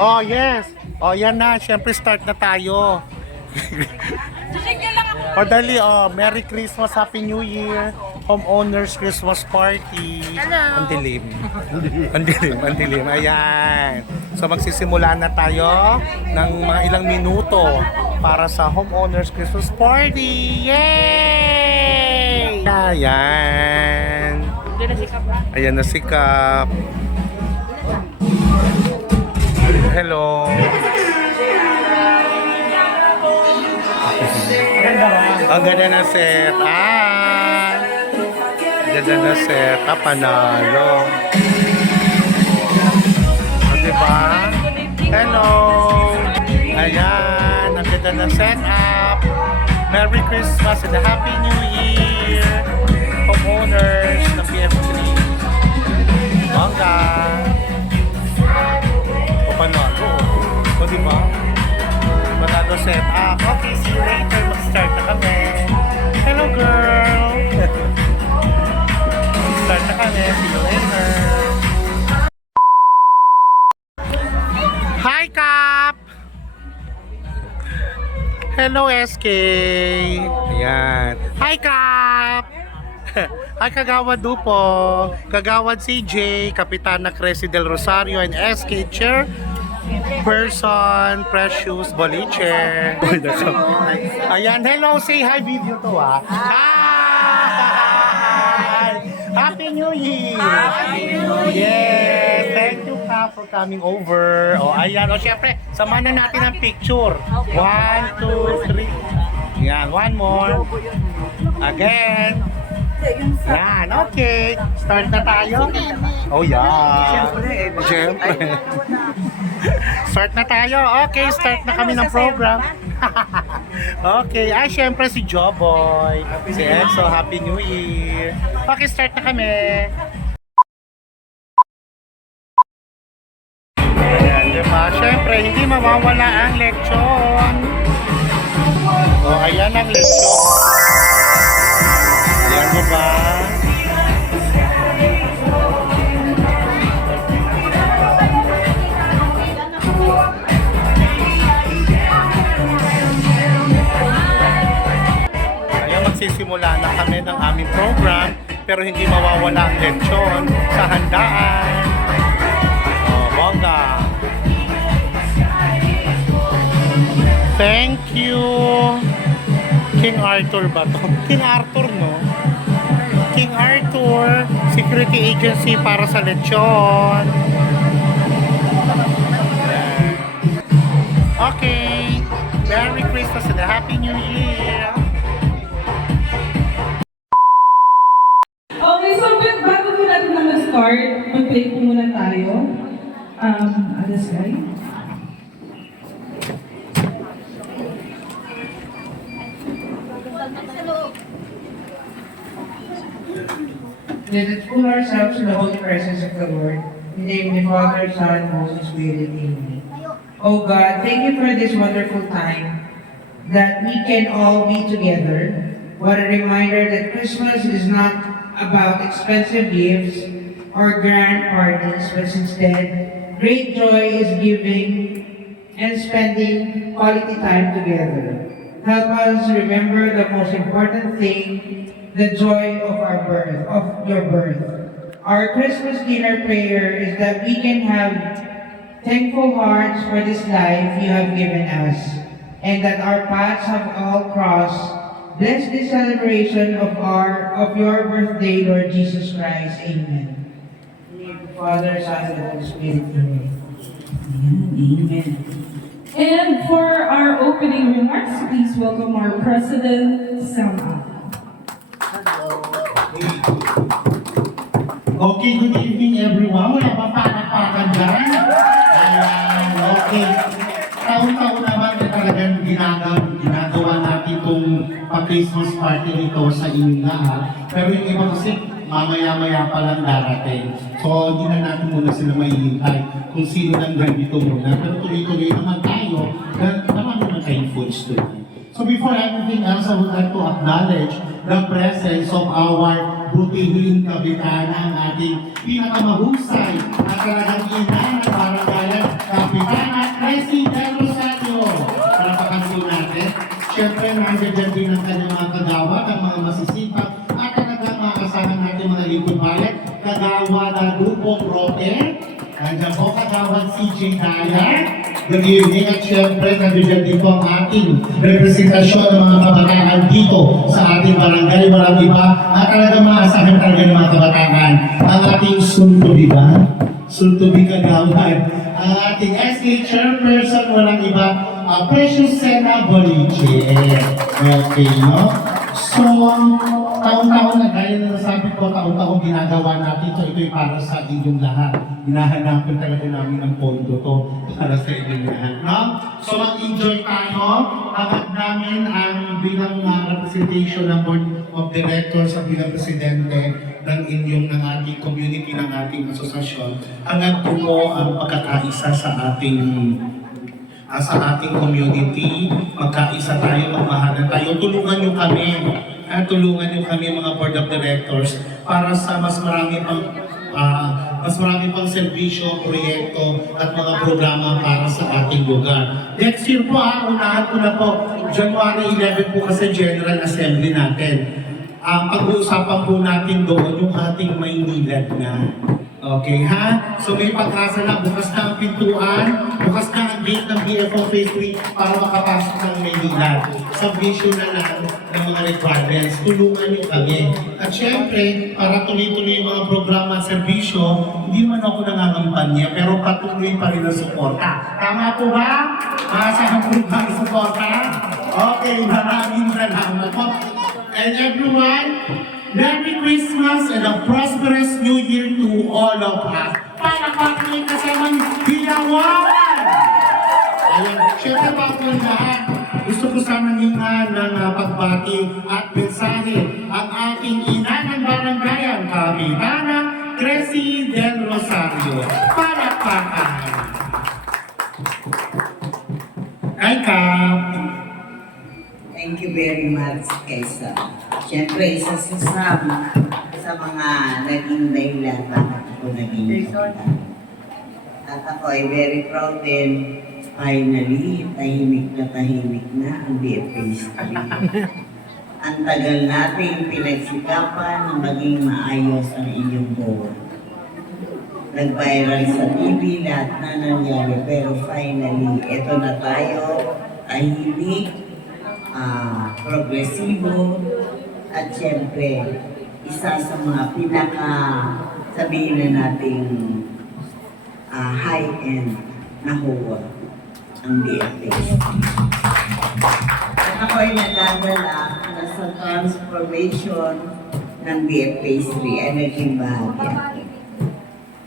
Oh, yes. Oh, yan na. Siyempre, start na tayo. O, dali. Oh, Merry Christmas, Happy New Year. Homeowners Christmas Party. Hello. Ang dilim. Ang dilim, ang dilim. Ayan. So, magsisimula na tayo ng mga ilang minuto para sa Homeowners Christmas Party. Yay! Ayan. Ayan na si Kap. Hello. Ang ganda na set. Ganda na set. Panalo. Diba? Hello. Ayan. Ang ganda na setup. Merry Christmas and a Happy New Year. Homeowners ng PF3. Bangga. Panalo. O diba? Panalo set up. Okay, see you later. Mag-start na kami. Hello, girl. Start na kami. See you later. Hi, Kap! Hello, SK. Ayan. Hi, Kap! Hi, Kagawad Dupo. Kagawad CJ, Kapitana Cresci del Rosario, and SK Chair Person Precious Boliche. Ayan, hello, say hi video to Hi! Happy New Year! Happy New Year! Yes, thank you ka for coming over. O, ayan, o syempre, samahan na natin ang picture. 1, 2, 3. Ayan, one more. Again. Yan, okay. Start na tayo. Oh, yeah. Siyempre. Start na tayo. Okay, start na kami ng program. Okay. Siyempre si Joboy. Si Enzo, Happy New Year. Okay, start na kami. Ayan, diba? Siyempre, hindi mawawala ang lechon. Oh, ayan ang lechon. Ayan mo ba? Ayan, magsisimula na kami ng aming program, pero hindi mawawala ang lechon sa handaan. Oh, bongga. Thank you. King Arthur ba to? King Arthur, no? King Arthur, security agency para sa lechon. Okay. Merry Christmas and a Happy New Year. Okay, so bago po natin na mag-start, mag-play po muna tayo. Ano say? Let us put ourselves in the holy presence of the Lord. In the name of the Father, Son, and Holy Spirit. Amen. Oh God, thank you for this wonderful time that we can all be together. What a reminder that Christmas is not about expensive gifts or grand parties, but instead, great joy is giving and spending quality time together. Help us remember the most important thing, the joy of our birth, of your birth. Our Christmas dinner prayer is that we can have thankful hearts for this life you have given us, and that our paths have all crossed. Bless this celebration of your birthday, Lord Jesus Christ. Amen. In the name of the Father, Son, and Holy Spirit. Amen. Amen. And for our opening remarks, please welcome our President, Sama. Okay, good evening everyone. Wala pa pakakpakan dyan. Ayan, okay. Taon-taon naman na talagang ginagawa natin itong pa-Christmas party nito sa inyong lahat. Pero yung iba kasi mamaya-maya pa lang darating. So, hindi na natin muna sila mahihintay kung sino lang dito muna. Pero tuloy-tuloy naman tayo dahil marami naman tayong foods tonight. So before anything else, I would like to acknowledge the presence of our butihin kapitana, ang ating pinakamahusay at talagang ina ng barangay, Kapitana o kagawad CJ Daya. Good evening at syempre nabigyan dito ang ating representasyon ng mga kabataan dito sa ating barangay. Walang iba at talagang maasahan talaga ng mga kabataan. Ang ating soon-to-be ba? Soon-to-be kagawad. Ang ating SK chairperson, walang iba, Precious Sena Boliche. Okay, no? So, taon-taon na gaya na nasabi ko, taon-taon ginagawa natin ito. Ito'y para sa inyong lahat. Hinahanapan talaga namin ang pondo to para sa inyong lahat. No? So, mag-enjoy tayo. Agad namin ang bilang representation ng Board of Directors at bilang presidente ng ng ating community, ng ating asosasyon. Agad po ang pagkakaisa sa ating community, magkaisa tayo, magmahalan tayo. Tulungan niyo kami, mga board of directors para sa mas marami pang serbisyo, proyekto at mga programa para sa ating lugar. Next year po, unahan ko na po, January 11 po kasi General Assembly natin. Pag-uusapan po natin doon yung ating Maynilad na. Okay, ha? So may pag-asa na, bukas na ang pintuan, bukas na ang gate ng BFO Phase 3 para makapasok ng Maynila. Submission na lang ng mga requirements. Tulungan niyo kami. At syempre, para tuloy-tuloy yung mga programa at serbisyo, hindi man ako nangangampanya, pero patuloy pa rin ang suporta. Tama po ba? Maasahan po ba ang suporta? Okay, maraming salamat po. And everyone, Merry Christmas and a prosperous New Year to all of us. Palakpakan kasamang Ginawan! Ayan, syempre pa ako lahat. Gusto ko sana hinga ng pagbati at mensahe ang ating ina ng barangayan, Kapitana Crescy Del Rosario. Palakpakan! Ay, Kap! Thank you very much, Kaisa. Siyempre, isa sa mga naging dahilan bakit ako naging kapitan. At ako ay very proud din, finally, tahimik na ang BFA Street. Ang tagal nating pinagsikapan na maging maayos ang inyong board. Nag-viral sa TV, lahat na nangyari, pero finally, eto na tayo, tahimik, progresibo, at syempre, isa sa mga sabihin na nating high-end na HOA, ang BFA. At ako ay nagdadala na sa transformation ng BFA 3 ay naging bahagi.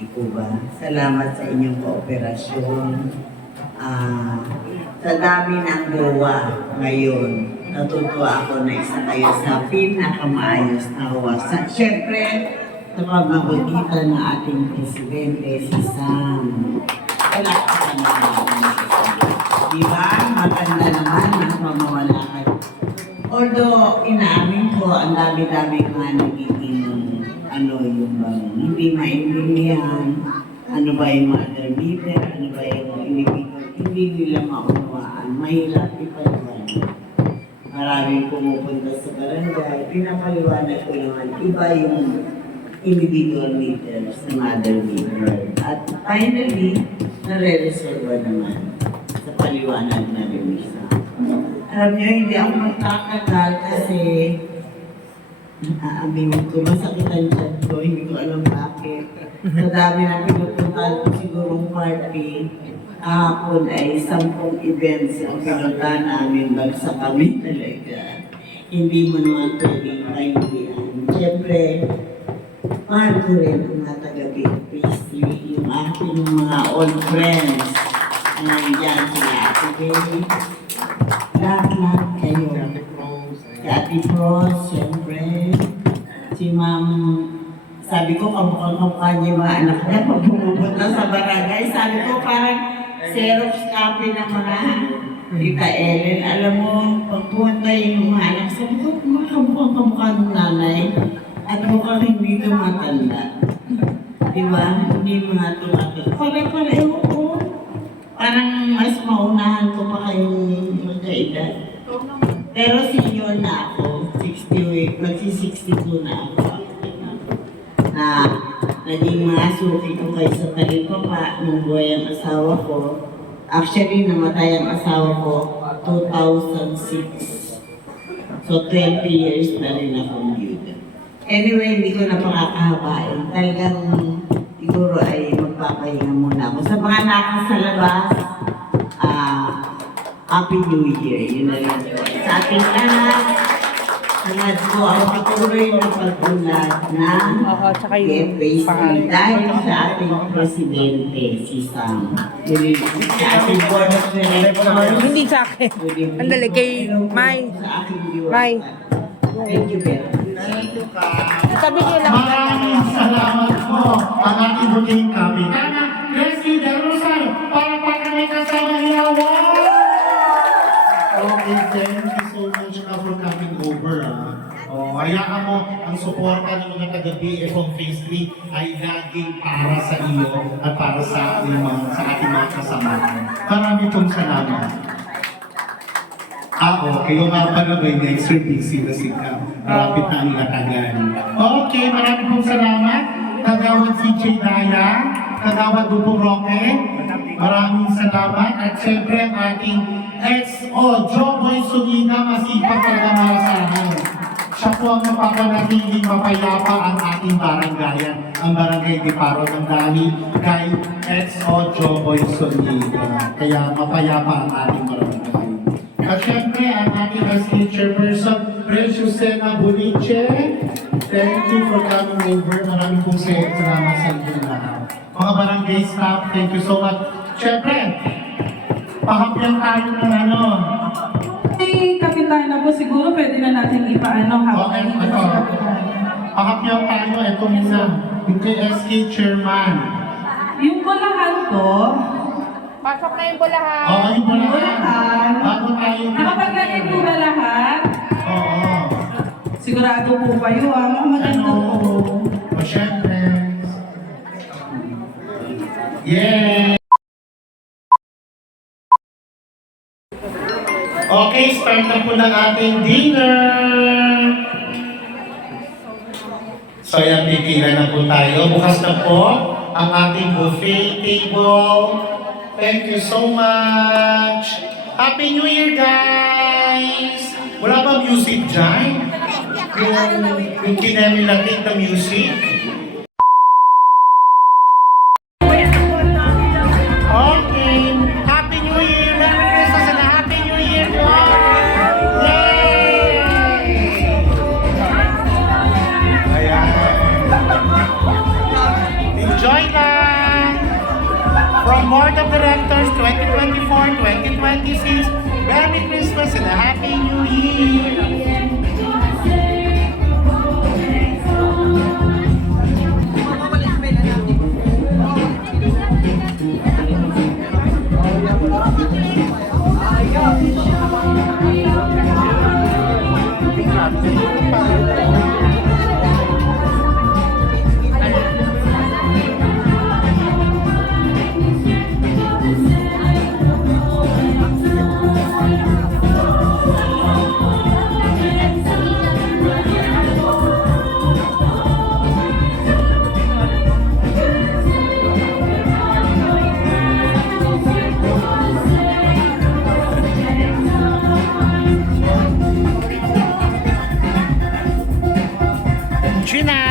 Ikaw ba? Salamat sa inyong kooperasyon. Sa dami ng gawa ngayon, natutuwa ako na isa kayo sa pinakamaayos na gawa. Siyempre, sa pamamagitan ng ating presidente, si Sam. Palakpakan naman. Diba? Maganda naman ang pamawalakad. Although, inaamin ko, ang dami-dami nga nagiging hindi maintindihan, ano ba yung mother leader, ano ba yung individual, hindi nila maunawaan, mahirap ipaliwanag. Maraming pumupunta sa barangay, pinapaliwanag ko naman, iba yung individual leaders, sa mother leader. At finally, nare-resolve naman sa paliwanag na rin isa. Alam niyo, hindi ako magkakagal kasi aaminin ko, masakit ang chat ko, hindi ko alam bakit. Sa dami na pinupuntahan ko sigurong party, kahapon ay 10 events ang pinuntahan namin, bagsa kami talaga. Hindi mo naman pwedeng kaindihan. Siyempre, mahal ko rin ang mga taga-BFA, yung aking mga old friends, na nandiyan sila Ate Baby, lahat kayo. Si Ate Pros, siyempre, si Ma'am, sabi ko, kamukha niya yung mga anak niya pag pumupunta sa barangay. Sabi ko, parang Xerox copy ng mga Tita Ellen. Alam mo, pag pumunta yung mga anak, sabi ko, kamukha ng nanay. At mukhang hindi tumatanda. Diba? Hindi mga tumatanda. Pare-pareho ko. Parang mas maunahan ko pa kayong magkaedad. Pero senior na ako, 68, magsi-62 na ako. Na naging mas suki ko kayo sa Talipapa nung buhay ang asawa ko. Actually, namatay ang asawa ko 2006. So, 20 years na rin akong byuda. Anyway, hindi ko na pakakahabain. Talagang siguro ay magpapahinga muna ako. Sa mga nasa labas, Happy New Year. Yun na lang. Sa ating lahat, hangad ko ang patuloy na pag-unlad ng FAC dahil sa ating presidente, si Sam. Sa ating board of directors. Hindi sa akin. Andali, kay May. Sa aking diwata. May. Thank you very much. Thank you, Kap. Sabi niyo lang. Maraming salamat po ang ating buting kapitana, Leslie Del Rosario, para kami kasama niya. Wow! Okay, thank you so much ka for coming over. Hayaan mo ang suporta ng mga taga-BFO Phase 3 ay laging para sa iyo at para sa ating mga kasamahan. Marami pong salamat. Okay, yung nga pala may next week, busy na si Cam. Malapit na ang latagan. Okay, marami pong salamat. Kagawad CJ Daya, Kagawad Dupo Roque, maraming salamat. At syempre ang ating XO, Joboy Sunina, masipag talaga marasahan. Siya po ang mapapanatiling mapayapa ang ating barangayan, ang barangay de Paro ng Dani, kay XO Joboy Sunina. Kaya mapayapa ang ating barangay. At syempre, ang ating SK Chairperson, Precious Sena Buliche, thank you for coming over. Maraming pong salamat sa inyo lahat. Mga barangay staff, thank you so much. Syempre, pahapyan tayo ng ano. May kapitana po siguro pwede na natin ipaano habang Okay, nandito ito. si kapitana. Pahapyan tayo, ito muna. Yung kay SK Chairman. Yung bulahan po, Pasok na yung bulahan. Oo, yung muna. bulahan, Bago tayo. nakapagdating po ba lahat? Oo. Sigurado po kayo mga maganda Ano? po. O syempre. Yeah! Okay, start na po ng ating dinner! So yan, pipila na po tayo. Bukas na po ang ating buffet table. Thank you so much! Happy New Year, guys! Wala ba music dyan? Yung kinemilating na music? Okay! Happy New Year! Merry Christmas and a Happy New Year! Yay! Ayan. Enjoy lang! From Board of Directors 2024-2026, Merry Christmas and a Happy New Year! Gina!